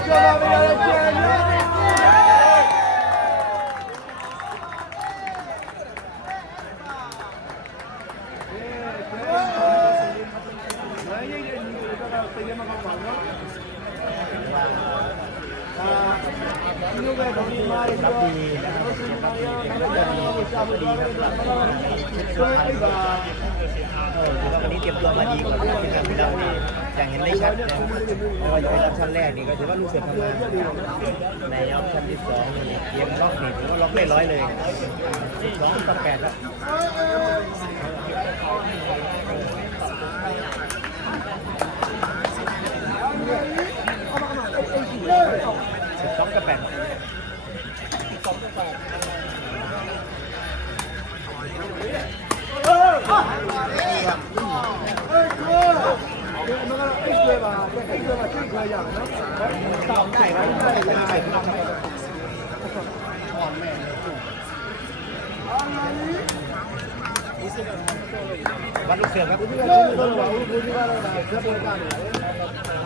เจ๊วันนี้ เก็บตัวมาดีกว่าที่ทำให้เรานี่อย่างเห็นได้ชัดนะเพราะว่าอยู่ในชั้นแรกนี่ก็ถือว่าลูกเสือทำงานในออปชั่นที่2นี่เกมล็อกนี่ถือว่าล็อกได้100เลย12-8แล้ว12-8มันก็ไอ้เกลือมาไอ้เกลือมาช่วยเกลืออย่างนะตอบได้ครับได้วัดลูกเสือครับ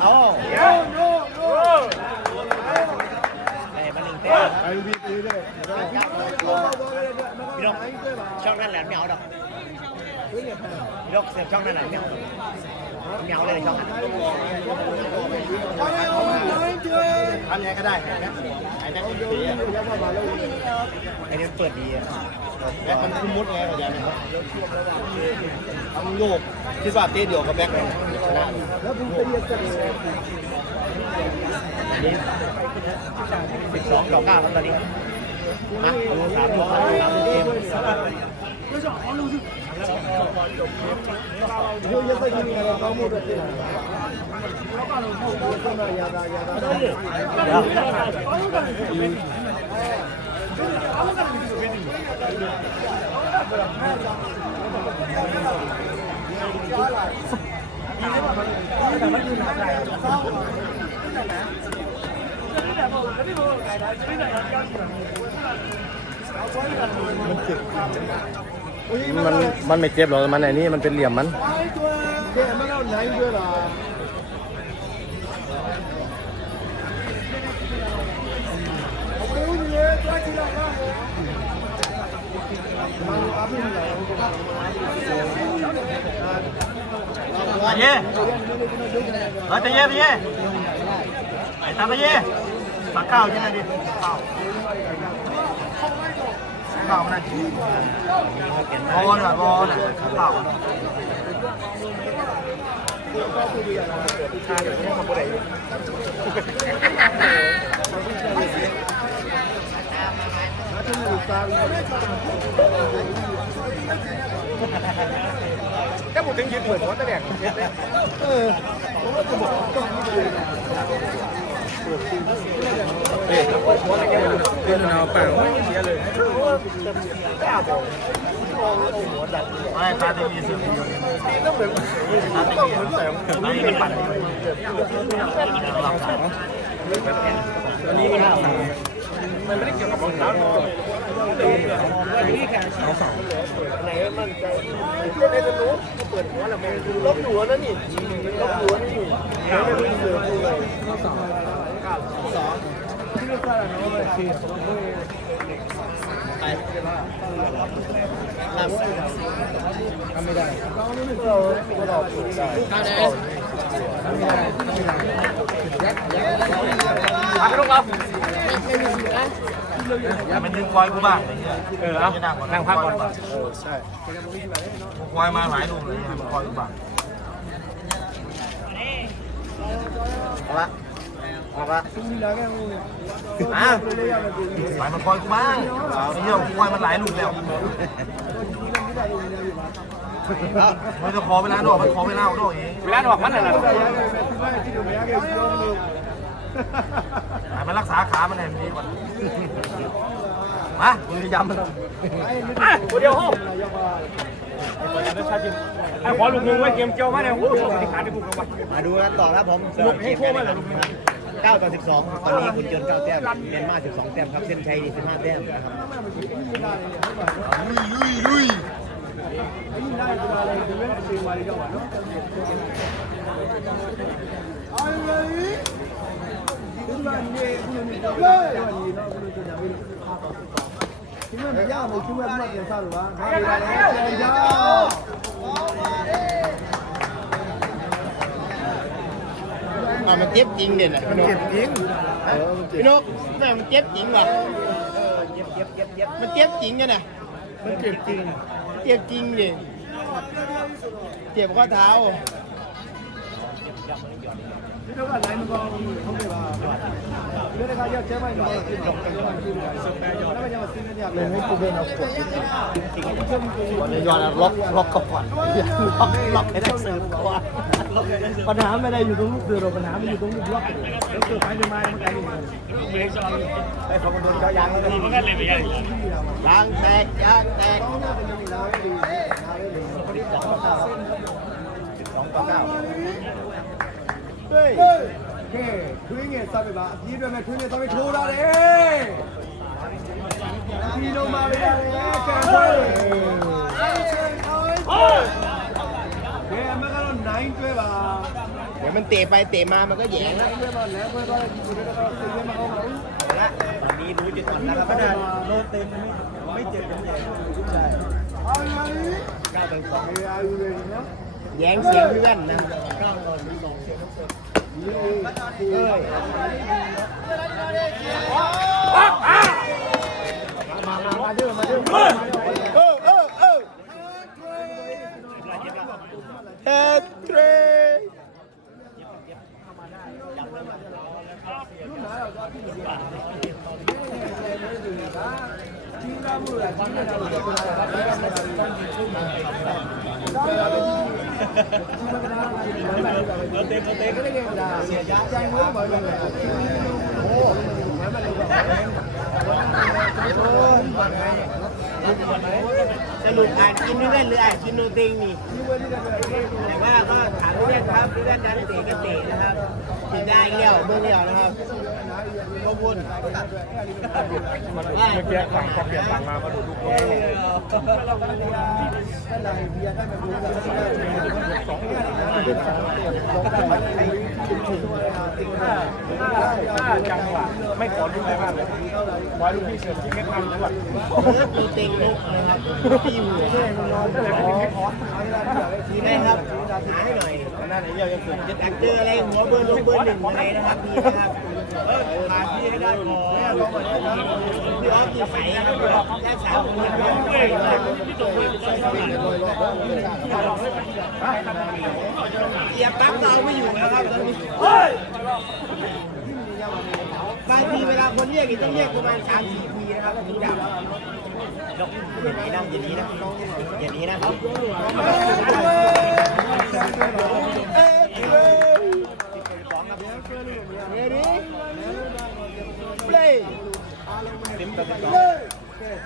เอาได้มา1แต้มพี่น้องช่องนั้นแหละไม่เอาดอกพี่น้องเสือช่องนั้นแหละไม่เอาเลยช่องนั้นทำยังไงก็ได้ไอ้แม็กมันดีอ่ะไอ้นี่เปิดดีอ่ะแม็กมันคุ้มมุดไงเข้าใจไหมครับทำโยกคิดว่าเต้เดียวกับแม็กเลยชนะแล้วคุณจะเรียกจะ12-9ครับตอนนี้มา3-2เกมyo ya estoy en el campo de tierra. Ya มันไม่เจ็บหรอกมันไอ้นี่มันเป็นเหลี่ยมมัน มันเอาไหนด้วยล่ะไปเย่เราจะเย่ไปเย่ไอ้ตาไปเย่ปากข้าวที่ไหนดิข้าวมันบอลอ่ะข้าวถ้าพูดถึงยืนเปิดหัวตะแหลกเป็นหนาวเปล่าเสียเลย ไม่ตาจะมีสิ่งเดียวตาจะมีปั่นอันนี้ก็น่าสนมันไม่ได้เกี่ยวกับรองเท้าเอาสองไหนมันใจในจะรู้เปิดหัวแล้วมันลบหัวนั่นนี่ลบหัวนี่ไม่ได้เสือคู่เลยสองทำไม่ได้เราฝึกได้ทำได้ทำไปลูกครับมันดึงควายกูบ้างเอานั่งพักก่อนใช่ควายมาหลายลูกเลยมันควายกูบ้างเอาละสายมันคอยกูบ้างไอ้เหี้ยคอยมันหลายลูกแล้วมันจะขอเวลาดอกมันขอเวลาดอกเองเวลาดอกมันอะไรมันรักษาขามันแน่ดีกว่ามามึงจะย้ำมันเดี๋ยวห้องขอลูกนึงไว้เกมเกี่ยวมาเนี่ยโอ้โหที่ขาดที่บุกเข้ามาดูกันต่อครับผมลูกให้โค้งมาเลยลูก9-12ตอนนี้คุณเจน9แต้มเมียนมา12แต้มครับเส้นชัย15แต้มนะครับลุยมันเจ็บจริงเด่นอ่ะมันเจ็บจริงพี่นกแม่มันเจ็บจริงว่ะมันเจ็บจริงกันนะมันเจ็บจริงดิ เจ็บข้อเท้า ဒီတော့က line မကောင်းဘူးဟုတ်ကဲ့ပါဒီနေ့ကရောက်ကျဲမိုင်းတော့ပြင်တော့ကျဲမိုင်းကြည့်ရတယ်ဆက်ပဲကြောက်ဒါပေမဲ့စင်းနေရတယ်လည်းကိုပဲတော့ပေါ့ဒီย้อนล็อกก่อนล็อกให้ได้เสริมก่อนปัญหาไม่ได้อยู่ตรงลูกเดือดปัญหามันอยู่ตรงลูกล็อกแล้วเกิดไปมามันไกลอยู่ไอ้พอมันโดนเขายางแล้วมันก็เลยไปยางแตกยางแตกเฮ้ยโอเคထွေးငယ်စပ်ပါအကြီးတွေမဲ့ထွေးငယ်စပ်ထိုးလာတယ်ဒီလုံးပါလေကဲဆွဲကဲအမကတော့9တွဲပါเดี๋ยวมันเตะไปเตะมามันก็แย่แล้วเมื่อมาแล้วเมื่อก็อยู่ด้วยก็ตื่นมาเอาละตอนนี้รู้จุดอ่อนแล้วครับนะโลเต็มไม่เจ็บกันใหญ่ใช่เอาไง9-2อายุเลยเนาะแย่งเสียงพี่แว่นนะ9-2เสียงมาเด้อเฮ็ดเทรสรุปอ่านกินนี่ได้หรืออ่านกินโนติงนี่แต่ว่าก็ถามเรื่องครับเรื่องการเตะกันเตะนะครับกินได้เลี้ยวเมื่อเลี้ยวนะครับขอบคุณเมื่อกี้ฝั่งพอเปลี่ยนฝั่งมาก็ดูทุกคนถ้าจังหวะไม่ขอรู้ได้บ้างเลยไว้ลูกพี่เสริมที่แค่ทำจังหวะตีเต็งลุกนะครับตีมือนี่นะครับหาให้หน่อยนั่นไอ้เรื่องจะแตกเจออะไรหัวเบอร์ลงเบอร์1อะไรนะครับพี่นะครับขาพี่ให้ได้ขอพี่ออฟกี่ใส่นะครับแค่3คนเหยียบปั๊บเราไม่อยู่นะครับตอนนี้บางทีเวลาคนเรียกต้องเรียกประมาณ 3-4 ทีนะครับถึงจะอย่างนี้นะอย่างนี้นะอย่างนี้นะครับReady? Play. Play.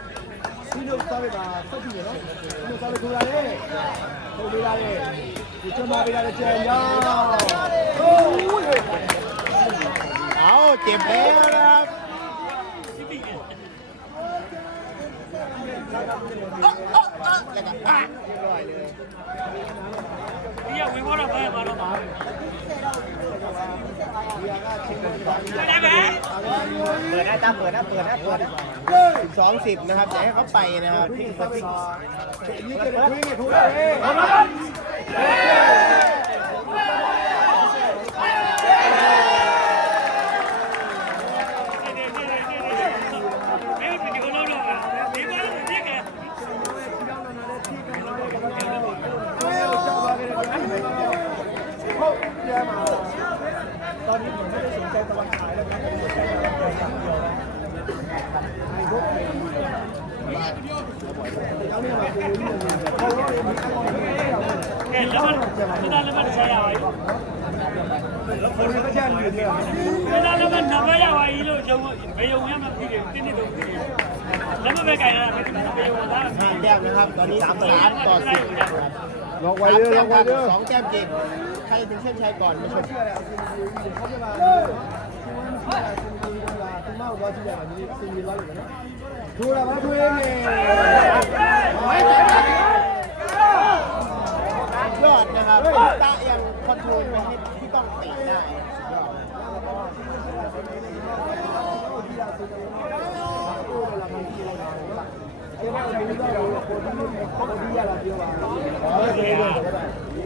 ဒီလိုစားရတာစက်ကြည့်ရနော်ဒီလိုစားရထူလာလေထူလာလေဒီချမပေးလာတဲ့ကျန်ရောဟိုးအော်เจ็บแล้วครับแล้วก็อ่ะเรียบร้อยเลย ဒီကဝင်ပေါ်တော့ပဲပါတော့ပါเปิดได้ตามเปิดนะ12-10นะครับจะให้เขาไปนะครับที่เขาไปยืดกันคุยกันทุกตอนนี้ผมไม่ได้สนใจตะวันฉายแล้วนะแล้วมันใช้อะไรแล้วคนก็แช่อยู่เนี่ยแล้วมันทำอะไรวะอีโลจะไปยงยังมาพี่ติดนี่ตรงนี้แล้วมันไปไกลนะไปยงมาได้5 แต้มนะครับตอนนี้3-10 ลองไว้เด้อลองไว้เด้อ2 แต้มเก่งใครถึงเส้นชัยก่อนมาชมดูแล้วมาดูเองยอดนะครับตายังคอนโทรลไปให้ที่ต้องเตะได้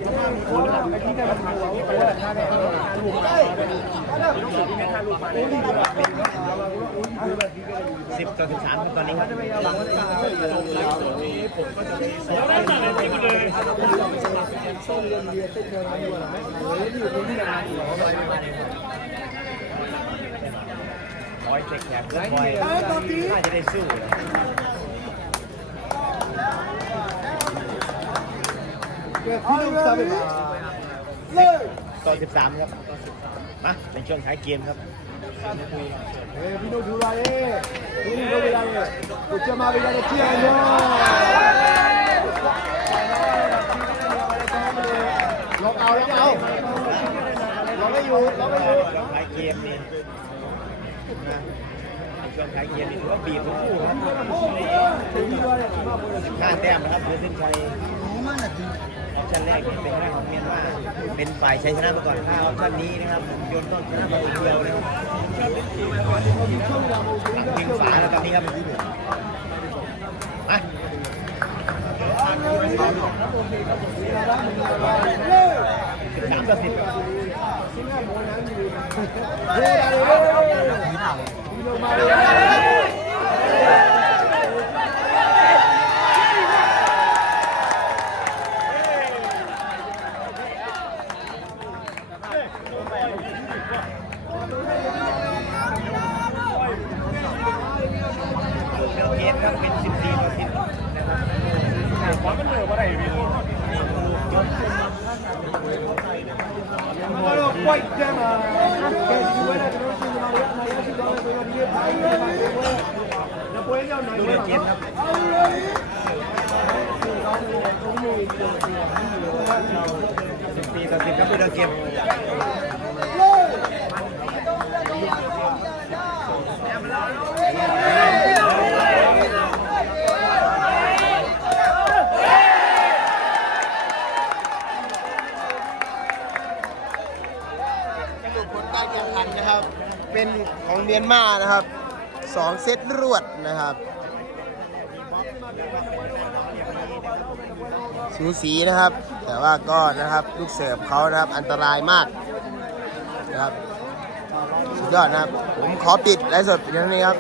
10-13ตอนนี้ครับ บอยเช็คแขกบอยน่าจะได้สู้ต่อ 13ครับมาในช่วงท้ายเกมครับ Vino Giurare, Vino Giurare, possiamo vedere chi è no. ล็อกเอาล็อกอยู่ช่วงท้ายเกมนี่นะในช่วงท้ายเกมนี่ถือว่าบีบทุกคู่ครับ5 แต้มนะครับเพื่อเส้นชัยออปชั่นแรกนี่เป็นหน้าของเมียนมาเป็นฝ่ายชัยชนะมาก่อนถ้าออปชั่นนี้นะครับโยนต้นชนะมาคนเดียวนะครับยิงฝาแล้วตอนนี้ครับมา13-10 เกมครับเป็น14-10นะครับความมันเหนื่อยว่าไรพี่ Allora, poi il tema che si vuole che non si deve poi io non ดูเกมครับ14-10ครับดูเกมผลการแข่งขันนะครับเป็นของเมียนมานะครับ2 เซตรวดนะครับสูสีนะครับแต่ว่าก็นะครับลูกเสิร์ฟเขานะครับอันตรายมากนะครับสุดยอดนะครับผมขอปิดไลฟ์สดเพียงเท่านี้ครับ